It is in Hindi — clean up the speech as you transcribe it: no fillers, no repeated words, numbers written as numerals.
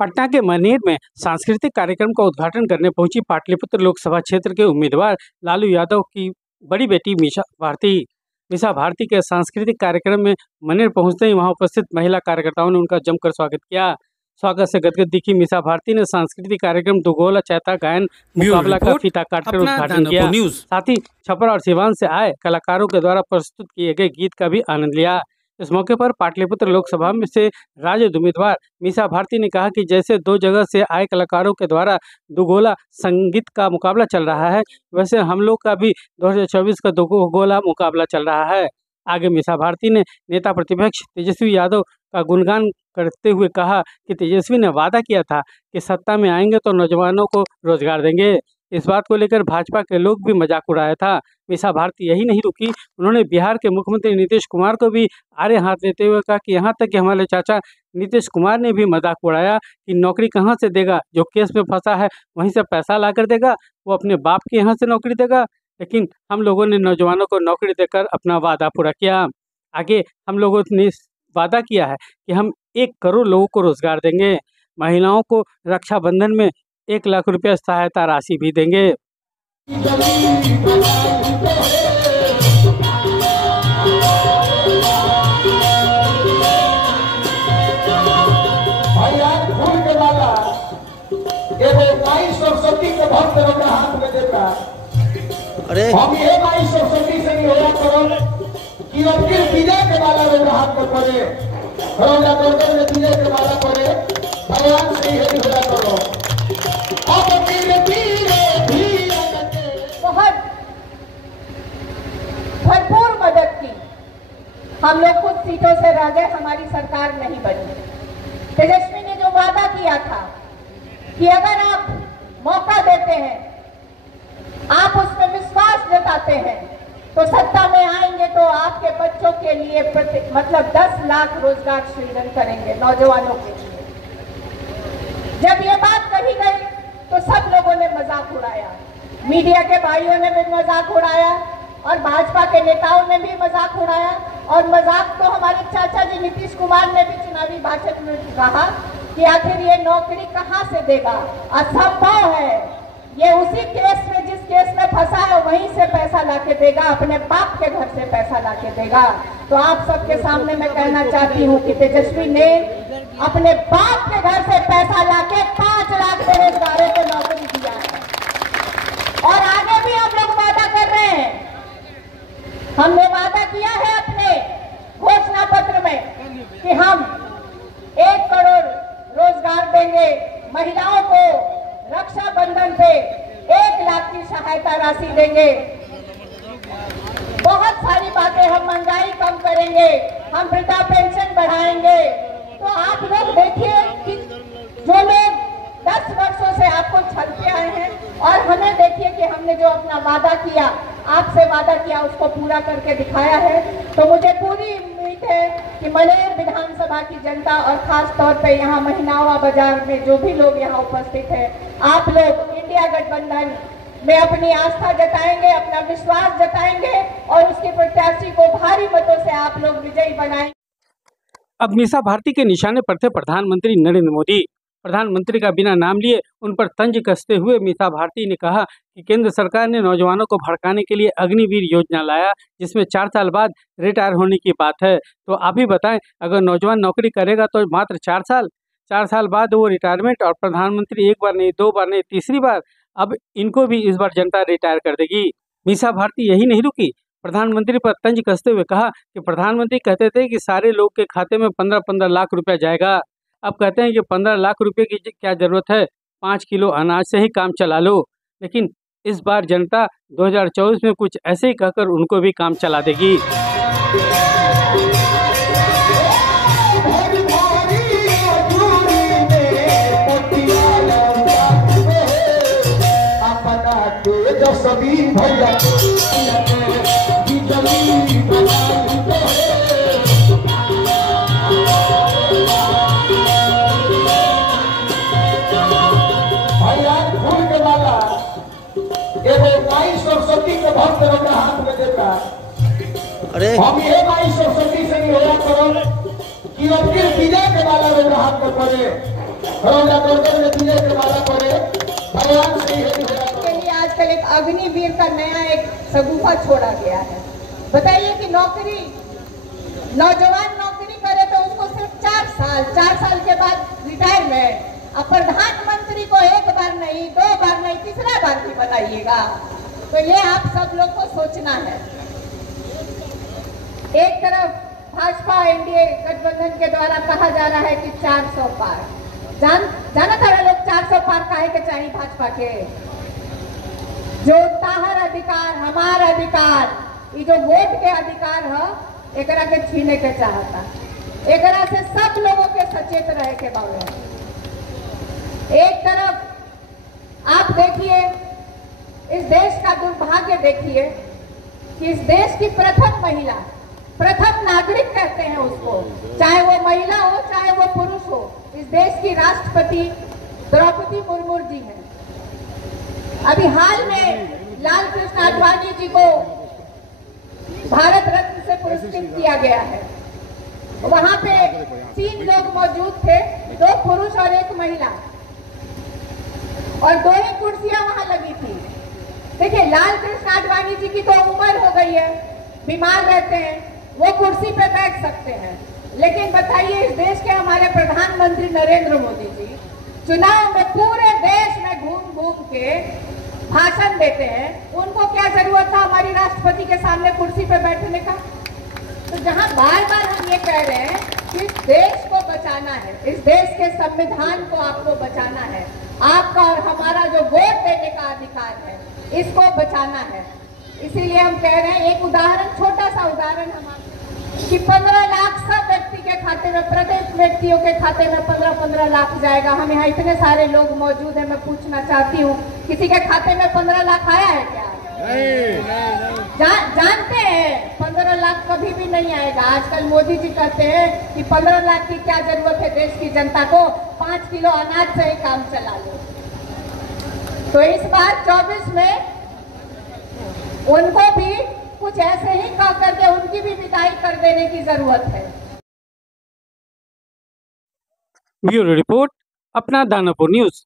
पटना के मनेर में सांस्कृतिक कार्यक्रम का उद्घाटन करने पहुंची पाटलिपुत्र लोकसभा क्षेत्र के उम्मीदवार लालू यादव की बड़ी बेटी मीसा भारती के सांस्कृतिक कार्यक्रम में मनेर पहुंचते ही वहां उपस्थित महिला कार्यकर्ताओं ने उनका जमकर स्वागत किया। स्वागत से गदगद दिखी मीसा भारती ने सांस्कृतिक कार्यक्रम दुगोला चैता गायन मुकाबला का फीता काटकर उद्घाटन किया। साथ ही छपरा और सिवान से आए कलाकारों के द्वारा प्रस्तुत किए गए गीत का भी आनंद लिया। इस मौके पर पाटलिपुत्र लोकसभा में से राजद उम्मीदवार मीसा भारती ने कहा कि जैसे दो जगह से आए कलाकारों के द्वारा दुगोला संगीत का मुकाबला चल रहा है, वैसे हम लोग का भी 2024 का दुगोला मुकाबला चल रहा है। आगे मीसा भारती ने नेता प्रतिपक्ष तेजस्वी यादव का गुणगान करते हुए कहा कि तेजस्वी ने वादा किया था कि सत्ता में आएंगे तो नौजवानों को रोजगार देंगे। इस बात को लेकर भाजपा के लोग भी मजाक उड़ाया था। मीसा भारती यही नहीं रुकी, उन्होंने बिहार के मुख्यमंत्री नीतीश कुमार को भी आड़े हाथ लेते हुए कहा कि यहाँ तक कि हमारे चाचा नीतीश कुमार ने भी मजाक उड़ाया कि नौकरी कहाँ से देगा, जो केस में फंसा है वहीं से पैसा ला कर देगा, वो अपने बाप के यहाँ से नौकरी देगा। लेकिन हम लोगों ने नौजवानों को नौकरी देकर अपना वादा पूरा किया। आगे हम लोगों ने वादा किया है कि हम 1 करोड़ लोगों को रोजगार देंगे, महिलाओं को रक्षाबंधन में 1 लाख रुपया सहायता राशि भी देंगे। सरस्वती के भक्त अपने हाथ में देता। अरे हम ये माई सरस्वती से नहीं होया करो कि अब फिर विजय के माला लोग हाथ में पड़े, रोजा करके विजय के माला पड़े, भगवान से ही होया करो। अब धीरे धीरे बहुत भरपूर मदद की। हम लोग कुछ सीटों से रह गए, हमारी सरकार नहीं बनी। तेजस्वी ने जो वादा किया था कि अगर आप मौका देते हैं, आप उसमें विश्वास जताते हैं, तो सत्ता में आएंगे तो आपके बच्चों के लिए मतलब 10 लाख रोजगार सृजन करेंगे नौजवानों के लिए। जब ये बात कही गई तो सब लोगों ने मजाक उड़ाया, मीडिया के भाइयों ने भी मजाक उड़ाया और भाजपा के नेताओं ने भी मजाक उड़ाया। और मजाक तो हमारे चाचा जी नीतीश कुमार ने भी चुनावी भाषण में कहा कि आखिर ये नौकरी कहां से देगा, असंभव है। ये उसी केस में, जिस केस में फंसा है वहीं से पैसा लाके देगा, अपने बाप के घर से पैसा लाके देगा। तो आप सबके सामने मैं कहना चाहती हूँ कि तेजस्वी ने अपने बाप के घर से पैसा लाके 5 लाख बेरोजगारों को नौकरी दिया है। और आगे भी हम लोग वादा कर रहे हैं, हमने वादा किया है अपने घोषणा पत्र में कि हम 1 करोड़ रोजगार देंगे, महिलाओं को रक्षाबंधन पे 1 लाख की सहायता राशि देंगे, बहुत सारी बातें, हम महंगाई कम करेंगे, हम वृद्धा पेंशन बढ़ाएंगे। तो आप लोग देखिए कि जो लोग 10 वर्षों से आपको छलते आए हैं और हमें देखिए कि हमने जो अपना वादा किया, आपसे वादा किया, उसको पूरा करके दिखाया है। तो मुझे पूरी उम्मीद है कि मनेर विधानसभा की जनता और खास तौर पे यहाँ महिनावा बाजार में जो भी लोग यहाँ उपस्थित हैं, आप लोग इंडिया गठबंधन में अपनी आस्था जताएंगे, अपना विश्वास जताएंगे और उसके प्रत्याशी को भारी मतों से आप लोग विजयी बनाएंगे। अब मीसा भारती के निशाने पर थे प्रधानमंत्री नरेंद्र मोदी। प्रधानमंत्री का बिना नाम लिए उन पर तंज कसते हुए मीसा भारती ने कहा कि केंद्र सरकार ने नौजवानों को भड़काने के लिए अग्निवीर योजना लाया, जिसमें 4 साल बाद रिटायर होने की बात है। तो आप ही बताएं, अगर नौजवान नौकरी करेगा तो मात्र 4 साल बाद वो रिटायरमेंट, और प्रधानमंत्री 1 बार नहीं, 2 बार नहीं, तीसरी बार अब इनको भी इस बार जनता रिटायर कर देगी। मीसा भारती यही नहीं रुकी, प्रधानमंत्री पर तंज कसते हुए कहा कि प्रधानमंत्री कहते थे कि सारे लोग के खाते में 15-15 लाख रुपया जाएगा। अब कहते हैं कि 15 लाख रुपए की क्या ज़रूरत है, 5 किलो अनाज से ही काम चला लो। लेकिन इस बार जनता 2024 में कुछ ऐसे ही कहकर उनको भी काम चला देगी। सरस्वती के भक्त अपने हाथ में देता। अरे हम ये माई सरस्वती से नहीं होया करो कि अब फिर विजय के माला लोग हाथ में पड़े, रौदा करके नतीजे के वाला करे भगवान श्री हरि के लिए आजकल एक अग्निवीर का नया एक सगुफा छोड़ा गया है। बताइए कि नौकरी, नौजवान नौकरी करे तो उसको सिर्फ 4 साल के बाद रिटायरमेंट। अब प्रधानमंत्री को एक बार नहीं, 2 बार नहीं, तीसरा बार भी बनाइएगा। तो ये आप सब लोग को सोचना है। एक तरफ भाजपा एनडीए गठबंधन के द्वारा कहा जा रहा है कि 400 पार, जाना था लोग 400 पार काहे के चाहिए भाजपा के? जो ताहर अधिकार, हमार अधिकार, ये जो वोट के अधिकार है, एकरा के छीने के चाहता। एकरा से सब लोगों के सचेत रहे के बारे। एक तरफ आप देखिए, इस देश का दुर्भाग्य देखिए कि इस देश की प्रथम महिला, प्रथम नागरिक कहते हैं उसको, चाहे वो महिला हो चाहे वो पुरुष हो, इस देश की राष्ट्रपति द्रौपदी मुर्मू जी हैं। अभी हाल में लाल कृष्ण आडवाणी जी को भारत रत्न से पुरस्कृत किया गया है। वहां पे 3 लोग मौजूद थे, 2 पुरुष और 1 महिला, और 2 ही कुर्सियां वहां लगी थी। देखिए, लाल कृष्ण आडवाणी जी की तो उम्र हो गई है, बीमार रहते हैं, वो कुर्सी पे बैठ सकते हैं, लेकिन बताइए इस देश के हमारे प्रधानमंत्री नरेंद्र मोदी जी चुनाव में पूरे देश में घूम घूम के भाषण देते हैं, उनको क्या जरूरत था हमारी राष्ट्रपति के सामने कुर्सी पे बैठने का? तो जहां बार बार हम ये कह रहे हैं कि इस देश को बचाना है, इस देश के संविधान को आपको बचाना है, आपका और हमारा जो वोट देने का अधिकार है, इसको बचाना है। इसीलिए हम कह रहे हैं, एक उदाहरण, छोटा सा उदाहरण हमारा, कि 15 लाख सब व्यक्ति के खाते में, प्रत्येक व्यक्तियों के खाते में 15-15 लाख जाएगा। हम यहाँ इतने सारे लोग मौजूद हैं, मैं पूछना चाहती हूँ, किसी के खाते में 15 लाख आया है क्या? जानते हैं 15 लाख कभी भी नहीं आएगा। आजकल मोदी जी कहते हैं कि 15 लाख की क्या जरूरत है देश की जनता को, 5 किलो अनाज से ही काम चला लो। तो इस बार 24 में उनको भी कुछ ऐसे ही कह करके उनकी भी विदाई कर देने की जरूरत है। ब्यूरो रिपोर्ट, अपना दानापुर न्यूज।